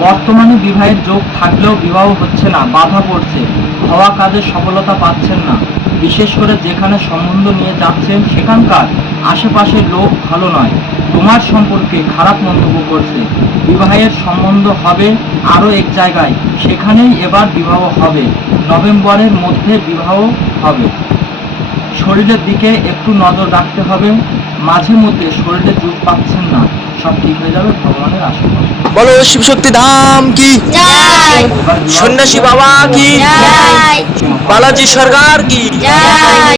বর্তমানে বিবাহের যোগ থাকলেও বিবাহ হচ্ছে না, বাধা পড়ছে, হওয়া কাজে সফলতা পাচ্ছেন না। বিশেষ করে যেখানে সম্বন্ধ নিয়ে যাচ্ছেন সেখানকার আশেপাশের লোক ভালো নয়, তোমার সম্পর্কে খারাপ মন্তব্য করছে। বিবাহের সম্বন্ধ হবে আরও এক জায়গায়, সেখানেই এবার বিবাহ হবে, নভেম্বরের মধ্যে বিবাহ হবে। শরীরের দিকে একটু নজর রাখতে হবে, মাঝে মধ্যে শরীরে জোর পাচ্ছেন না, সব ঠিক হয়ে যাবে ভগবানের আশীর্বাদ। বলো শিব শক্তি ধাম কি, জয় এবার বিবাহ- সন্ন্যাসী বাবা কি, জয় বালাজি সরকার কি। জয়।